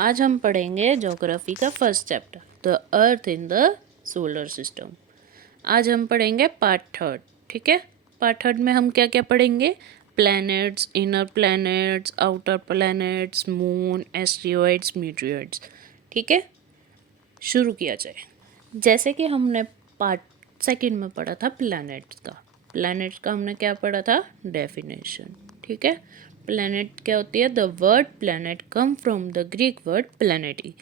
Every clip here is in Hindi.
आज हम पढ़ेंगे ज्योग्राफी का first chapter the earth in the solar system. आज हम पढ़ेंगे पार्ट थर्ड। ठीक है, पार्ट थर्ड में हम क्या क्या पढ़ेंगे? Planets, inner planets, outer planets, moon, asteroids, meteors. ठीक है, शुरू किया जाए। जैसे कि हमने पार्ट सेकंड में पढ़ा था प्लैनेट्स का हमने क्या पढ़ा था? डेफिनेशन। ठीक है, प्लैनेट क्या होती है? The word planet come from the Greek word planetai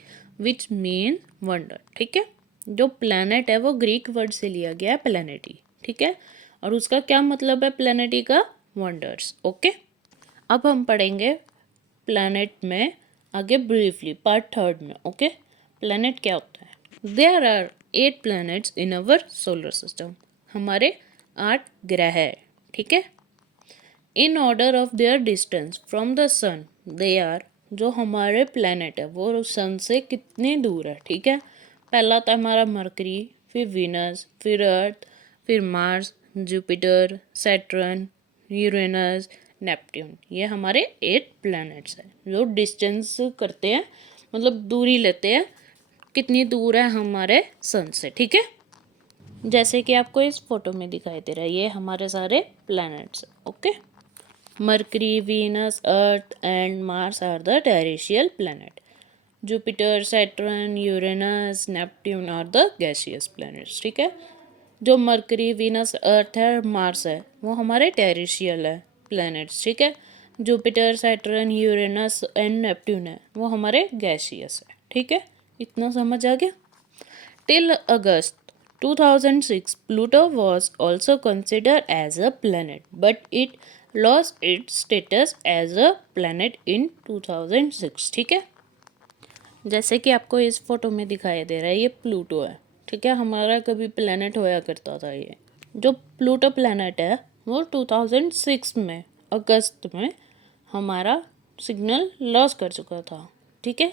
which mean wonder. ठीक है, जो प्लैनेट है वो ग्रीक वर्ड से लिया गया है प्लैनेटी। ठीक है, और उसका क्या मतलब है प्लैनेटी का? वंडर्स। ओके, अब हम पढ़ेंगे प्लैनेट में आगे ब्रीफली पार्ट थर्ड में। ओके, प्लैनेट क्या होता है? There are 8 planets in our solar system. हमारे 8 ग्रह है। ठीक है, in order of their distance from the sun they are. जो हमारे प्लैनेट है वो सन से कितने दूर है? ठीक है, पहला था हमारा मरकरी, फिर वीनस, फिर अर्थ, फिर Mars, Jupiter, Saturn, Uranus, Neptune. ये हमारे 8 प्लैनेट्स हैं जो डिस्टेंस करते हैं, मतलब दूरी लेते हैं, कितनी दूर है हमारे सन से। ठीक है, जैसे कि आपको इस फोटो में दिखाई दे रहा है, ये हमारे सारे प्लैनेट्स हैं। Okay, Mercury, Venus, Earth and Mars are the terrestrial planet. Jupiter, Saturn, Uranus, Neptune are the gaseous planets. ठीक है, जो मरकरी, वीनस, अर्थ है, मार्स है, वो हमारे टेरेस्ट्रियल है प्लैनेट्स। ठीक है, Jupiter, Saturn, Uranus and Neptune है, वो हमारे गैसियस है। ठीक है, इतना समझ आ गया? Till August 2006, Pluto was also considered as a planet, but it lost its status as a planet in 2006. ठीक है, जैसे कि आपको इस फोटो में दिखाई दे रहा है, ये प्लूटो है। ठीक है, हमारा कभी प्लैनेट होया करता था। ये जो प्लूटो प्लैनेट है वो 2006 में अगस्त में हमारा सिग्नल लॉस कर चुका था। ठीक है,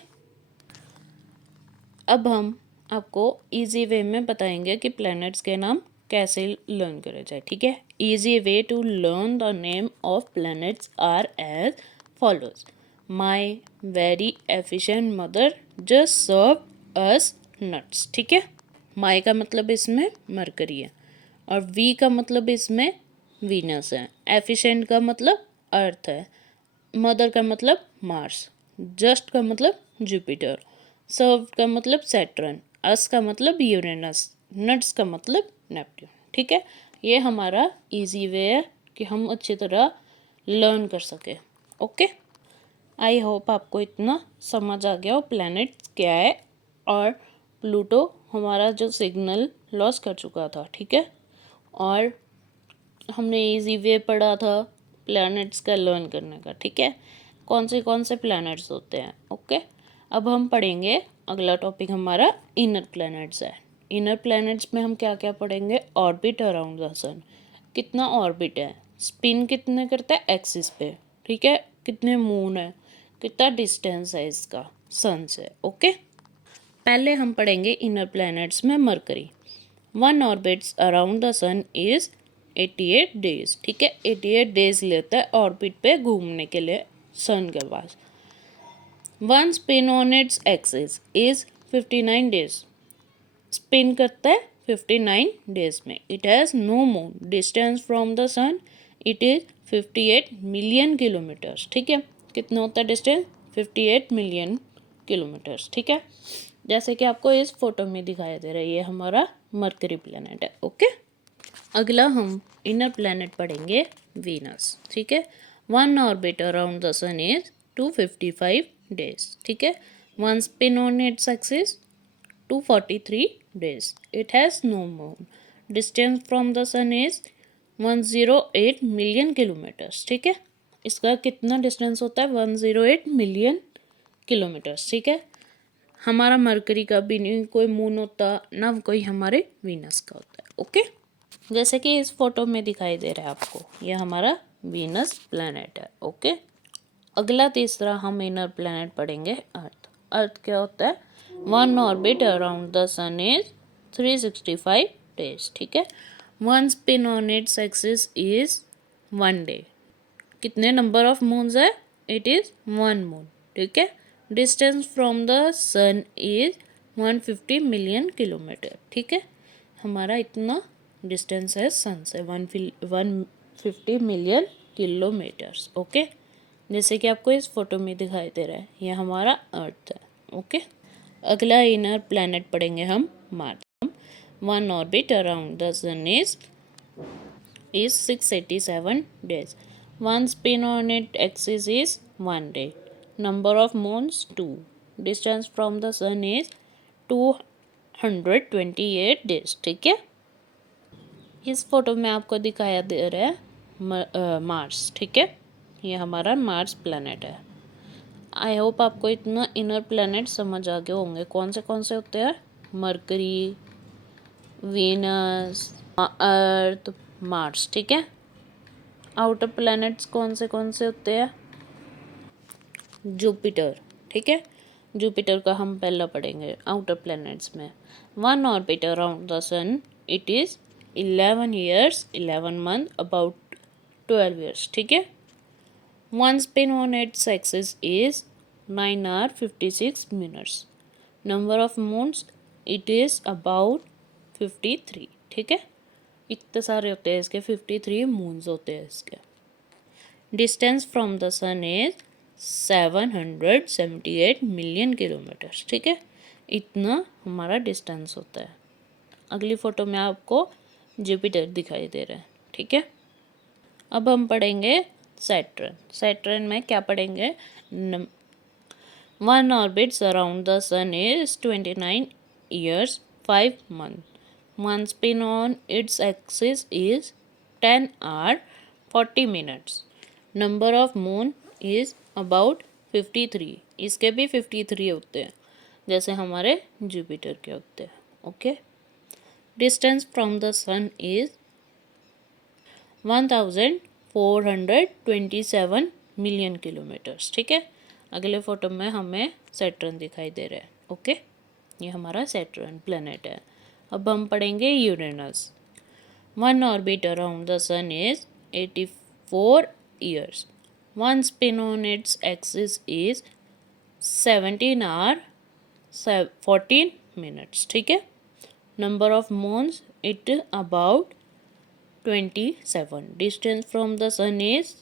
अब हम आपको इजी वे में बताएंगे कि प्लैनेट्स के नाम कैसे लर्न करे जाए। ठीक है, easy way to learn the name of planets are as follows. My very efficient mother just serve us nuts. ठीक है, माई का मतलब इसमें मरकरी है और वी का मतलब इसमें वीनस है। एफिशिएंट का मतलब अर्थ है। मदर का मतलब मार्स। जस्ट का मतलब जुपिटर। सर्व का मतलब सैटर्न। अस का मतलब यूरेनस। नट्स का मतलब नेपट्यून। ठीक है, ये हमारा इजी वे है कि हम अच्छी तरह लर्न कर सके। ओके, आई होप आपको इतना समझ आ गया हो प्लैनेट्स क्या है और प्लूटो हमारा जो सिग्नल लॉस कर चुका था। ठीक है, और हमने इजी वे पढ़ा था प्लैनेट्स का लर्न करने का। ठीक है, कौन से प्लैनेट्स होते हैं। ओके, अब हम पढ़ेंगे अगला टॉपिक हमारा इनर प्लैनेट्स है। इनर प्लैनेट्स में हम क्या क्या पढ़ेंगे? ऑर्बिट अराउंड द सन, कितना ऑर्बिट है, स्पिन कितने करता है एक्सिस पे। ठीक है, कितने मून है, कितना डिस्टेंस है इसका सन से। ओके, पहले हम पढ़ेंगे इनर प्लैनेट्स में Mercury. One orbits around the sun is 88 days. ठीक है, 88 डेज लेता है ऑर्बिट पे घूमने के लिए सन के पास। One spin on its axis is 59 days. Spin करता है 59 डेज में। It has no moon. Distance from the sun it is 58 million kilometres. ठीक है, कितना होता है डिस्टेंस? 58 million kilometres. ठीक है, जैसे कि आपको इस फोटो में दिखाई दे रहा है, ये हमारा मरकरी प्लैनेट है। ओके, अगला हम इनर प्लैनेट पढ़ेंगे वीनस। ठीक है, one orbit around the sun is 255 days. ठीक है, one spin on its axis 243 days. It has no moon. Distance from the sun is 108 million kilometers. ठीक है, इसका कितना डिस्टेंस होता है? 108 मिलियन किलोमीटर्स। ठीक है, हमारा मरकरी का भी नहीं कोई मून होता, ना कोई हमारे वीनस का होता है। ओके, जैसे कि इस फोटो में दिखाई दे रहा है आपको, ये हमारा वीनस प्लैनेट है। ओके, अगला तीसरा हम इनर प्लैनेट पढ़ेंगे अर्थ। अर्थ क्या होता है? One orbit around the sun is 365 days. ठीक है, one spin on its axis is 1 day. कितने नंबर ऑफ मून्स है? It is 1 moon. ठीक है, distance from the sun is 150 million kilometre, ठीक है। हमारा इतना डिस्टेंस है सन से 150 मिलियन किलोमीटर्स, ओके। जैसे कि आपको इस फोटो में दिखाई दे रहा है, ये हमारा अर्थ है, ओके। अगला इनर प्लैनेट पढ़ेंगे हम Mars. One orbit around the sun is 687 days. One spin on its axis is 1 day. Number of moons 2. Distance from the sun is 228 days, ठीक है। इस फोटो में आपको दिखाया दे रहा है मार्स, ठीक है। ये हमारा मार्स प्लैनेट है। आई होप आपको इतना इनर प्लैनेट समझ आ गए होंगे कौन से होते हैं। मरकरी, वीनस, अर्थ, मार्स, ठीक है। आउटर प्लैनेट्स कौन से होते हैं। जुपिटर, ठीक है। जुपिटर का हम पहला पढ़ेंगे आउटर प्लैनेट्स में। One orbit around the sun it is 11 years 11 month about 12 years, ठीक है। One spin on its axis is 9 hour 56 minutes. Number of moons it is about 53, ठीक है। इतने सारे होते हैं इसके, 53 मून्स होते हैं इसके। Distance from the sun is 778 million kilometres, ठीक है। इतना हमारा डिस्टेंस होता है। अगली फोटो में आपको जुपिटर दिखाई दे रहा है, ठीक है। अब हम पढ़ेंगे सैटर्न। सैटर्न में क्या पढ़ेंगे। One orbits around the sun is 29 years 5 month. One spin on its axis is 10 hour 40 minutes. Number of moon is about 53. इसके भी 53 होते हैं जैसे हमारे जुपिटर के होते हैं, okay. Distance from the sun is 1427 million kilometres, ठीक है। अगले फोटो में हमें सैटर्न दिखाई दे रहा है, ओके। ये हमारा सैटर्न प्लेनेट है। अब हम पढ़ेंगे Uranus. One orbit around the sun is 84 years. One spin on its axis is 17 hour 14 minutes, ठीक है। Number of moons it about 27। Distance from the sun is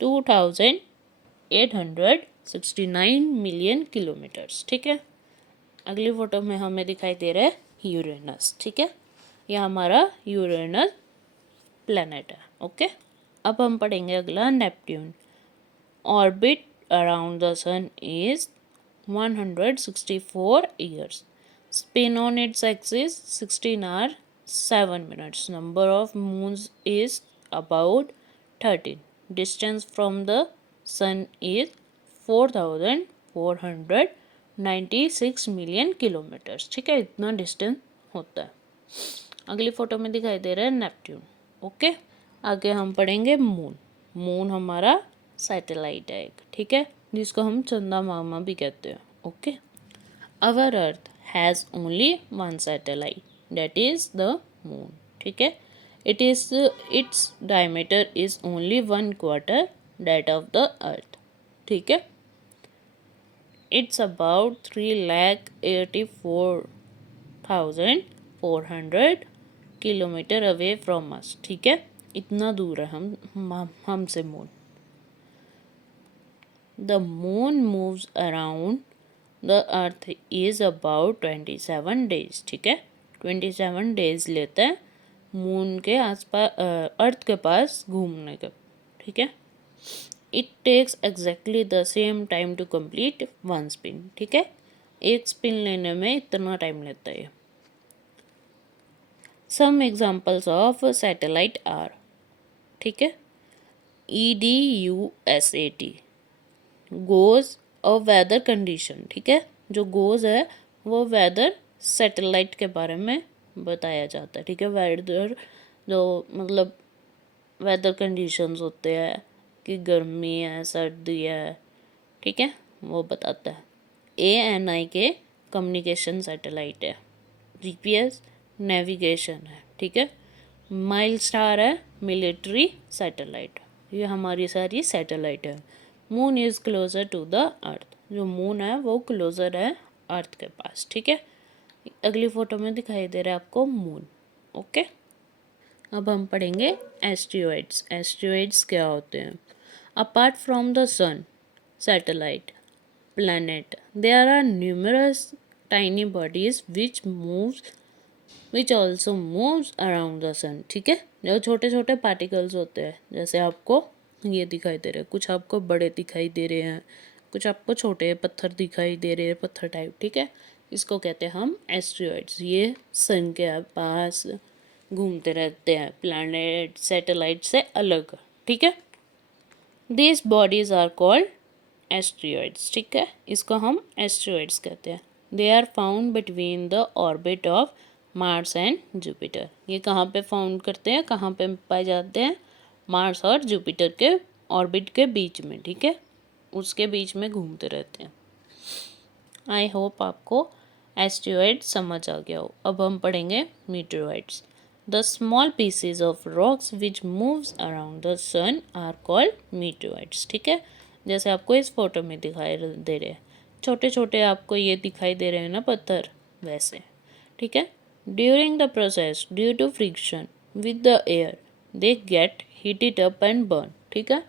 2869 million kilometres, ठीक है। अगली फोटो में हमें दिखाई दे रहा है यूरेनस, ठीक है। यह हमारा यूरेनस प्लैनेट है, ओके। अब हम पढ़ेंगे अगला Neptune. Orbit around the sun is 164 years. Spin on its axis 16 hour 7 minutes. Number of moons is about 13। Distance from the sun is 4496 million kilometres, ठीक है। इतना डिस्टेंस होता है। अगली फोटो में दिखाई दे रहा है नेपट्यून, ओके। आगे हम पढ़ेंगे मून। मून हमारा सैटेलाइट है एक, ठीक है, जिसको हम चंदा मामा भी कहते हैं, okay. Our earth has only one satellite that is the moon, ठीक है। Its diameter is only 1/4 that of the earth, ठीक है। It's about 384,400 kilometre away from us, ठीक है। इतना दूर है हमसे moon. The moon moves around the earth is about 27 days, ठीक है। 27 डेज लेता है मून के आसपास अर्थ के पास घूमने का, ठीक है। It takes exactly the same time to complete one spin, ठीक है। एक स्पिन लेने में इतना टाइम लेता है। Some examples of satellite are, ठीक है। EDUSAT goes a weather condition, ठीक है। जो गोज है वो वेदर सैटेलाइट के बारे में बताया जाता है, ठीक है। वेदर जो मतलब वेदर कंडीशंस होते हैं कि गर्मी है, सर्दी है, ठीक है, वो बताता है। ANI के कम्युनिकेशन सैटेलाइट है। GPS नेविगेशन है, ठीक है। माइल स्टार है मिलिट्री सैटेलाइट। ये हमारी सारी सैटेलाइट है। Moon is closer to the earth जो मून है वो क्लोज़र है अर्थ के पास, ठीक है। अगली फ़ोटो में दिखाई दे रहा है आपको मून, ओके। अब हम पढ़ेंगे एस्ट्रॉइड्स। एस्ट्रॉइड्स क्या होते हैं? Apart from the sun, satellite, planet, there are numerous tiny bodies which also moves around the sun, ठीक है। जो छोटे छोटे पार्टिकल्स होते हैं, जैसे आपको ये दिखाई दे रहे हैं, कुछ आपको बड़े दिखाई दे रहे हैं, कुछ आपको छोटे पत्थर दिखाई दे रहे हैं, पत्थर टाइप, ठीक है। इसको कहते हैं हम एस्ट्रॉइड्स। ये सन के पास घूमते रहते हैं, प्लैनेट सैटेलाइट से अलग, ठीक है। This bodies are called asteroids, ठीक है। इसको हम एस्ट्रॉइड्स कहते हैं। They are found between the orbit of Mars and Jupiter. ये कहाँ पे फाउंड करते हैं, कहाँ पे पाए जाते हैं? मार्स और जुपिटर के ऑर्बिट के बीच में, ठीक है। उसके बीच में घूमते रहते हैं। आई होप आपको एस्ट्रॉइड समझ आ गया हो। अब हम पढ़ेंगे meteoroids. The small pieces of rocks which moves around the sun are called meteoroids, ठीक है। जैसे आपको इस फोटो में दिखाई दे रहे हैं, छोटे छोटे आपको ये दिखाई दे रहे हैं ना पत्थर, वैसे, ठीक है। During the process due to friction with the air they get heated up and burn, ठीक है।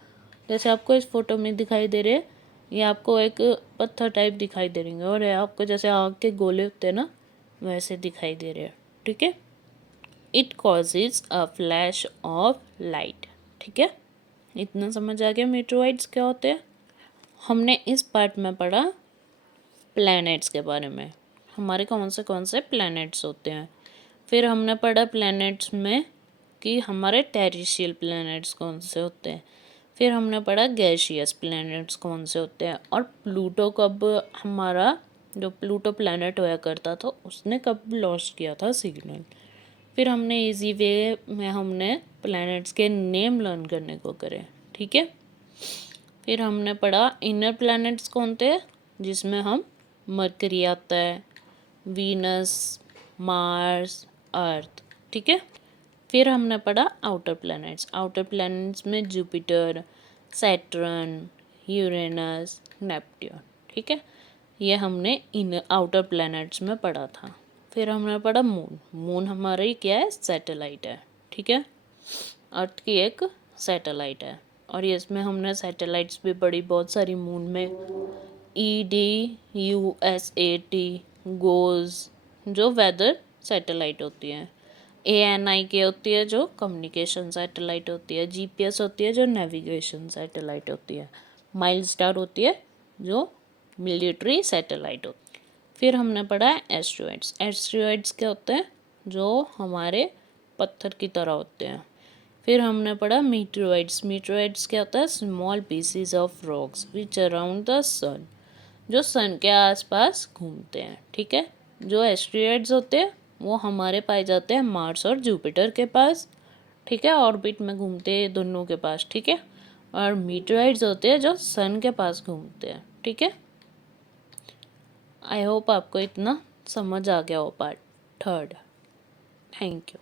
जैसे आपको इस फोटो में दिखाई दे रहे हैं, ये आपको एक पत्थर टाइप दिखाई दे रहे हैं और ये आपको जैसे आग के गोले होते हैं ना, वैसे दिखाई दे रहे हैं, ठीक है। It causes a flash of light, ठीक है। इतना समझ आ गया मीटेरॉइड्स क्या होते हैं। हमने इस पार्ट में पढ़ा प्लैनेट्स के बारे में, हमारे कौन से प्लैनेट्स होते हैं। फिर हमने पढ़ा प्लैनेट्स में कि हमारे टेरेस्ट्रियल प्लैनेट्स कौन से होते हैं। फिर हमने पढ़ा गैसियस प्लैनेट्स कौन से होते हैं, और प्लूटो कब, हमारा जो प्लूटो प्लैनेट हुआ करता था उसने कब लॉन्च किया था सिग्नल। फिर हमने इजी वे में हमने प्लैनेट्स के नेम लर्न करने को करे, ठीक है। फिर हमने पढ़ा इनर प्लैनेट्स कौन थे, जिसमें हम मरकरी आता है, वीनस, मार्स, अर्थ, ठीक है। फिर हमने पढ़ा आउटर प्लैनेट्स। आउटर प्लैनेट्स में जुपिटर, सैटर्न, यूरेनस, नेपट्यून, ठीक है। ये हमने इन आउटर प्लैनेट्स में पढ़ा था। फिर हमने पढ़ा मून। मून हमारी क्या है, सैटेलाइट है, ठीक है। अर्थ की एक सैटेलाइट है, और ये इसमें हमने सैटेलाइट्स भी पढ़ी बहुत सारी मून में। EDUSAT गोज जो वेदर सैटेलाइट होती है, ANIK होती है जो कम्युनिकेशन सैटेलाइट होती है, GPS होती है जो नेविगेशन सैटेलाइट होती है, माइलस्टार होती है जो मिलिट्री सैटेलाइट होती है। फिर हमने पढ़ा है एस्ट्रॉइड्स। एस्ट्रॉइड्स क्या होते हैं, जो हमारे पत्थर की तरह होते हैं। फिर हमने पढ़ा मीटेरॉइड्स। मीटेरॉइड्स क्या होता है, small pieces of rocks which around the sun, जो सन के आसपास घूमते हैं, ठीक है। जो एस्ट्रॉइड्स होते हैं वो हमारे पाए जाते हैं मार्स और जुपिटर के पास, ठीक है, ऑर्बिट में घूमते हैं दोनों के पास, ठीक है। और मीटेरॉइड्स होते हैं जो सन के पास घूमते हैं, ठीक है। आई होप आपको इतना समझ आ गया हो पार्ट थर्ड। Thank you.